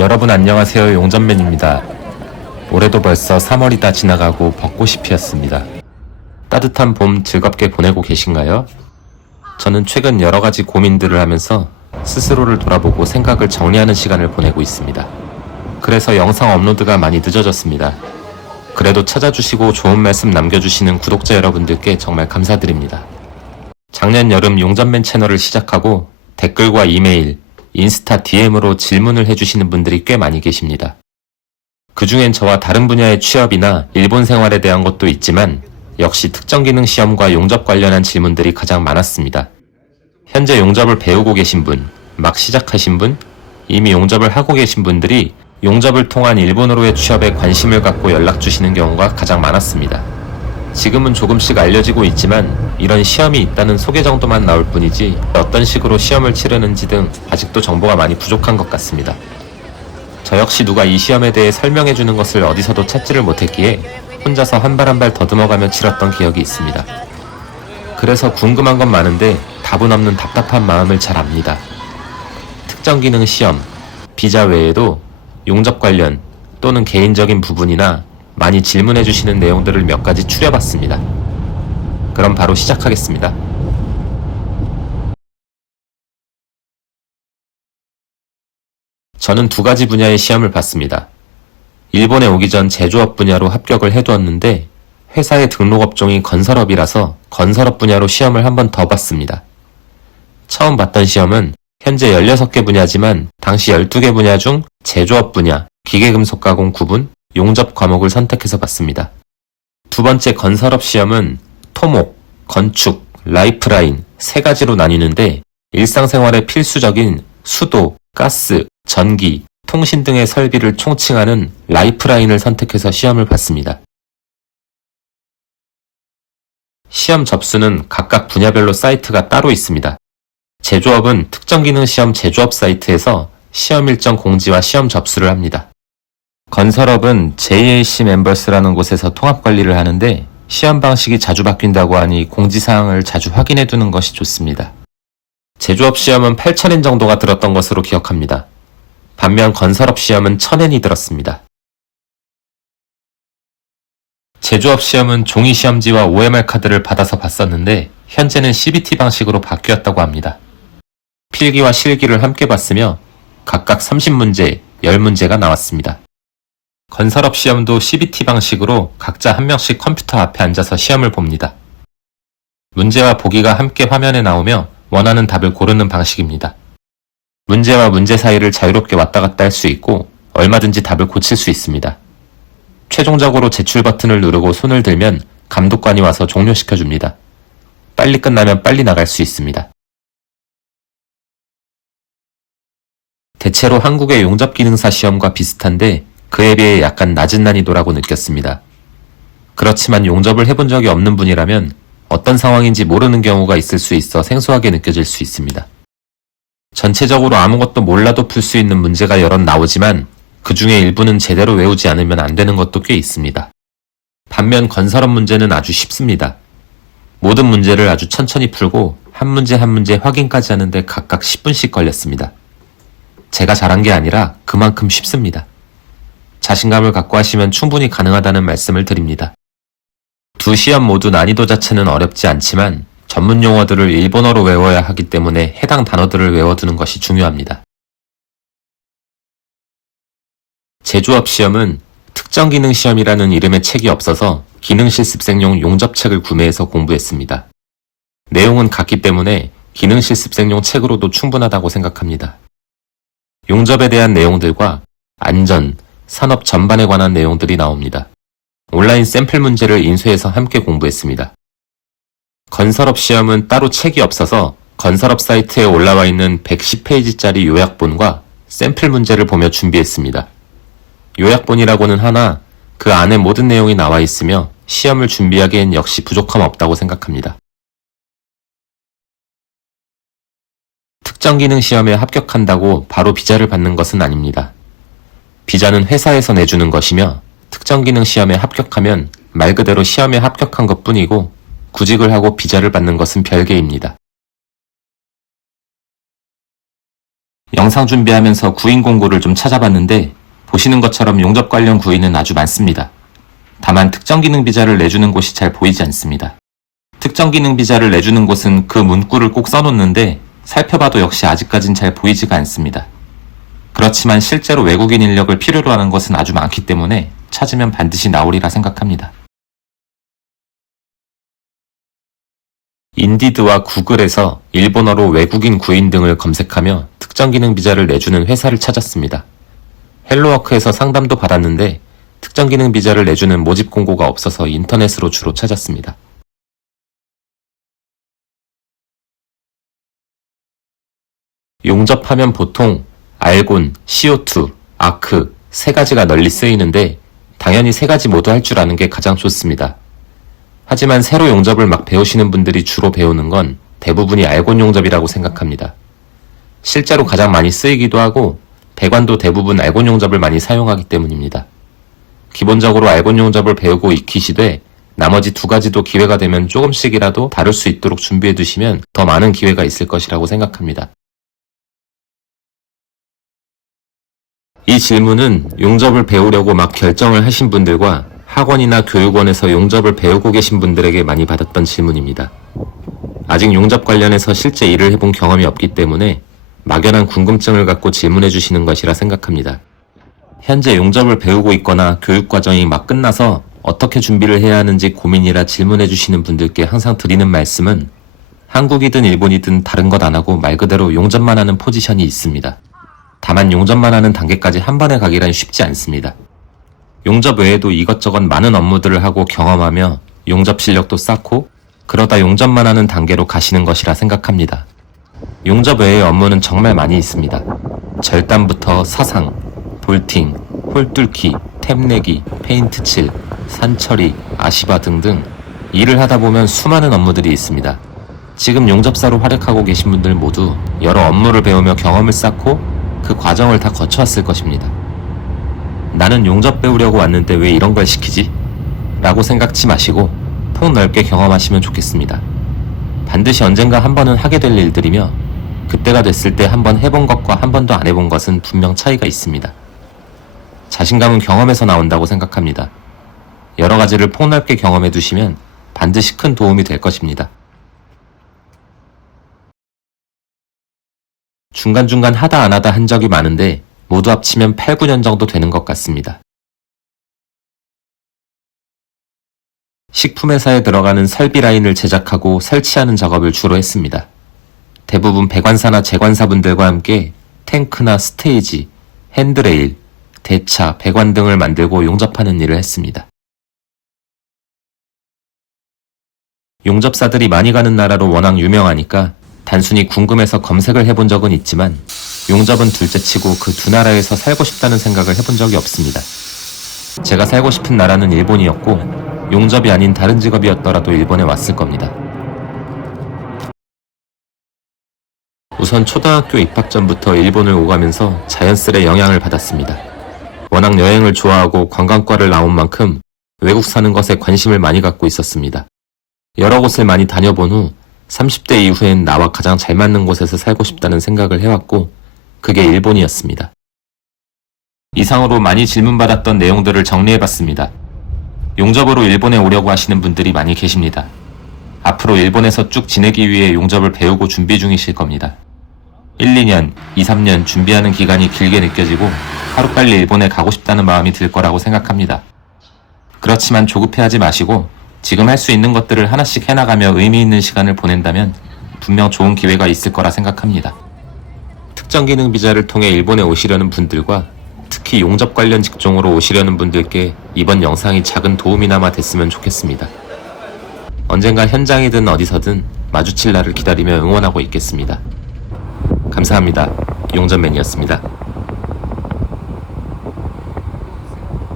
여러분 안녕하세요. 용전맨입니다. 올해도 벌써 3월이 다 지나가고 벚꽃이 피었습니다. 따뜻한 봄 즐겁게 보내고 계신가요? 저는 최근 여러가지 고민들을 하면서 스스로를 돌아보고 생각을 정리하는 시간을 보내고 있습니다. 그래서 영상 업로드가 많이 늦어졌습니다. 그래도 찾아주시고 좋은 말씀 남겨주시는 구독자 여러분들께 정말 감사드립니다. 작년 여름 용전맨 채널을 시작하고 댓글과 이메일, 인스타 DM으로 질문을 해주시는 분들이 꽤 많이 계십니다. 그 중엔 저와 다른 분야의 취업이나 일본 생활에 대한 것도 있지만 역시 특정 기능 시험과 용접 관련한 질문들이 가장 많았습니다. 현재 용접을 배우고 계신 분, 막 시작하신 분, 이미 용접을 하고 계신 분들이 용접을 통한 일본어로의 취업에 관심을 갖고 연락 주시는 경우가 가장 많았습니다. 지금은 조금씩 알려지고 있지만 이런 시험이 있다는 소개 정도만 나올 뿐이지 어떤 식으로 시험을 치르는지 등 아직도 정보가 많이 부족한 것 같습니다. 저 역시 누가 이 시험에 대해 설명해 주는 것을 어디서도 찾지를 못했기에 혼자서 한 발 한 발 더듬어가며 치렀던 기억이 있습니다. 그래서 궁금한 건 많은데 답은 없는 답답한 마음을 잘 압니다. 특정 기능 시험, 비자 외에도 용접 관련 또는 개인적인 부분이나 많이 질문해 주시는 내용들을 몇 가지 추려봤습니다. 그럼 바로 시작하겠습니다. 저는 두 가지 분야의 시험을 봤습니다. 일본에 오기 전 제조업 분야로 합격을 해두었는데 회사의 등록 업종이 건설업이라서 건설업 분야로 시험을 한 번 더 봤습니다. 처음 봤던 시험은 현재 16개 분야지만 당시 12개 분야 중 제조업 분야, 기계금속 가공 구분, 용접 과목을 선택해서 봤습니다. 두 번째 건설업 시험은 토목, 건축, 라이프라인 세 가지로 나뉘는데 일상생활에 필수적인 수도, 가스, 전기, 통신 등의 설비를 총칭하는 라이프라인을 선택해서 시험을 봤습니다. 시험 접수는 각각 분야별로 사이트가 따로 있습니다. 제조업은 특정 기능 시험 제조업 사이트에서 시험 일정 공지와 시험 접수를 합니다. 건설업은 JAC 멤버스라는 곳에서 통합 관리를 하는데 시험 방식이 자주 바뀐다고 하니 공지사항을 자주 확인해 두는 것이 좋습니다. 제조업 시험은 8,000엔 정도가 들었던 것으로 기억합니다. 반면 건설업 시험은 1,000엔이 들었습니다. 제조업 시험은 종이 시험지와 OMR 카드를 받아서 봤었는데 현재는 CBT 방식으로 바뀌었다고 합니다. 필기와 실기를 함께 봤으며 각각 30문제, 10문제가 나왔습니다. 건설업 시험도 CBT 방식으로 각자 한 명씩 컴퓨터 앞에 앉아서 시험을 봅니다. 문제와 보기가 함께 화면에 나오며 원하는 답을 고르는 방식입니다. 문제와 문제 사이를 자유롭게 왔다 갔다 할 수 있고 얼마든지 답을 고칠 수 있습니다. 최종적으로 제출 버튼을 누르고 손을 들면 감독관이 와서 종료시켜줍니다. 빨리 끝나면 빨리 나갈 수 있습니다. 대체로 한국의 용접기능사 시험과 비슷한데 그에 비해 약간 낮은 난이도라고 느꼈습니다. 그렇지만 용접을 해본 적이 없는 분이라면 어떤 상황인지 모르는 경우가 있을 수 있어 생소하게 느껴질 수 있습니다. 전체적으로 아무것도 몰라도 풀 수 있는 문제가 여럿 나오지만 그 중에 일부는 제대로 외우지 않으면 안 되는 것도 꽤 있습니다. 반면 건설업 문제는 아주 쉽습니다. 모든 문제를 아주 천천히 풀고 한 문제 한 문제 확인까지 하는데 각각 10분씩 걸렸습니다. 제가 잘한 게 아니라 그만큼 쉽습니다. 자신감을 갖고 하시면 충분히 가능하다는 말씀을 드립니다. 두 시험 모두 난이도 자체는 어렵지 않지만 전문 용어들을 일본어로 외워야 하기 때문에 해당 단어들을 외워두는 것이 중요합니다. 제조업 시험은 특정 기능 시험이라는 이름의 책이 없어서 기능 실습생용 용접책을 구매해서 공부했습니다. 내용은 같기 때문에 기능 실습생용 책으로도 충분하다고 생각합니다. 용접에 대한 내용들과 안전, 산업 전반에 관한 내용들이 나옵니다. 온라인 샘플 문제를 인쇄해서 함께 공부했습니다. 건설업 시험은 따로 책이 없어서 건설업 사이트에 올라와 있는 110페이지짜리 요약본과 샘플 문제를 보며 준비했습니다. 요약본이라고는 하나 그 안에 모든 내용이 나와 있으며 시험을 준비하기엔 역시 부족함 없다고 생각합니다. 특정 기능 시험에 합격한다고 바로 비자를 받는 것은 아닙니다. 비자는 회사에서 내주는 것이며 특정 기능 시험에 합격하면 말 그대로 시험에 합격한 것뿐이고 구직을 하고 비자를 받는 것은 별개입니다. 영상 준비하면서 구인 공고를 좀 찾아봤는데 보시는 것처럼 용접 관련 구인은 아주 많습니다. 다만 특정 기능 비자를 내주는 곳이 잘 보이지 않습니다. 특정 기능 비자를 내주는 곳은 그 문구를 꼭 써놓는데 살펴봐도 역시 아직까진 잘 보이지가 않습니다. 그렇지만 실제로 외국인 인력을 필요로 하는 것은 아주 많기 때문에 찾으면 반드시 나오리라 생각합니다. 인디드와 구글에서 일본어로 외국인 구인 등을 검색하며 특정 기능 비자를 내주는 회사를 찾았습니다. 헬로워크에서 상담도 받았는데 특정 기능 비자를 내주는 모집 공고가 없어서 인터넷으로 주로 찾았습니다. 용접하면 보통 알곤, CO2, 아크 세 가지가 널리 쓰이는데 당연히 세 가지 모두 할 줄 아는 게 가장 좋습니다. 하지만 새로 용접을 막 배우시는 분들이 주로 배우는 건 대부분이 알곤 용접이라고 생각합니다. 실제로 가장 많이 쓰이기도 하고 배관도 대부분 알곤 용접을 많이 사용하기 때문입니다. 기본적으로 알곤 용접을 배우고 익히시되 나머지 두 가지도 기회가 되면 조금씩이라도 다룰 수 있도록 준비해 두시면 더 많은 기회가 있을 것이라고 생각합니다. 이 질문은 용접을 배우려고 막 결정을 하신 분들과 학원이나 교육원에서 용접을 배우고 계신 분들에게 많이 받았던 질문입니다. 아직 용접 관련해서 실제 일을 해본 경험이 없기 때문에 막연한 궁금증을 갖고 질문해 주시는 것이라 생각합니다. 현재 용접을 배우고 있거나 교육 과정이 막 끝나서 어떻게 준비를 해야 하는지 고민이라 질문해 주시는 분들께 항상 드리는 말씀은 한국이든 일본이든 다른 것 안 하고 말 그대로 용접만 하는 포지션이 있습니다. 다만 용접만 하는 단계까지 한 번에 가기란 쉽지 않습니다. 용접 외에도 이것저것 많은 업무들을 하고 경험하며 용접 실력도 쌓고 그러다 용접만 하는 단계로 가시는 것이라 생각합니다. 용접 외의 업무는 정말 많이 있습니다. 절단부터 사상, 볼팅, 홀 뚫기, 탭 내기, 페인트 칠, 산 처리, 아시바 등등 일을 하다 보면 수많은 업무들이 있습니다. 지금 용접사로 활약하고 계신 분들 모두 여러 업무를 배우며 경험을 쌓고 그 과정을 다 거쳐왔을 것입니다. 나는 용접 배우려고 왔는데 왜 이런 걸 시키지? 라고 생각지 마시고 폭넓게 경험하시면 좋겠습니다. 반드시 언젠가 한 번은 하게 될 일들이며 그때가 됐을 때 한 번 해본 것과 한 번도 안 해본 것은 분명 차이가 있습니다. 자신감은 경험에서 나온다고 생각합니다. 여러 가지를 폭넓게 경험해 두시면 반드시 큰 도움이 될 것입니다. 중간중간 하다 안 하다 한 적이 많은데 모두 합치면 8, 9년 정도 되는 것 같습니다. 식품회사에 들어가는 설비 라인을 제작하고 설치하는 작업을 주로 했습니다. 대부분 배관사나 제관사분들과 함께 탱크나 스테이지, 핸드레일, 대차, 배관 등을 만들고 용접하는 일을 했습니다. 용접사들이 많이 가는 나라로 워낙 유명하니까 단순히 궁금해서 검색을 해본 적은 있지만 용접은 둘째치고 그 두 나라에서 살고 싶다는 생각을 해본 적이 없습니다. 제가 살고 싶은 나라는 일본이었고 용접이 아닌 다른 직업이었더라도 일본에 왔을 겁니다. 우선 초등학교 입학 전부터 일본을 오가면서 자연스레 영향을 받았습니다. 워낙 여행을 좋아하고 관광과를 나온 만큼 외국 사는 것에 관심을 많이 갖고 있었습니다. 여러 곳을 많이 다녀본 후 30대 이후엔 나와 가장 잘 맞는 곳에서 살고 싶다는 생각을 해왔고 그게 일본이었습니다. 이상으로 많이 질문받았던 내용들을 정리해봤습니다. 용접으로 일본에 오려고 하시는 분들이 많이 계십니다. 앞으로 일본에서 쭉 지내기 위해 용접을 배우고 준비 중이실 겁니다. 1, 2년, 2, 3년 준비하는 기간이 길게 느껴지고 하루빨리 일본에 가고 싶다는 마음이 들 거라고 생각합니다. 그렇지만 조급해하지 마시고 지금 할 수 있는 것들을 하나씩 해나가며 의미 있는 시간을 보낸다면 분명 좋은 기회가 있을 거라 생각합니다. 특정 기능 비자를 통해 일본에 오시려는 분들과 특히 용접 관련 직종으로 오시려는 분들께 이번 영상이 작은 도움이나마 됐으면 좋겠습니다. 언젠가 현장이든 어디서든 마주칠 날을 기다리며 응원하고 있겠습니다. 감사합니다. 용접맨이었습니다.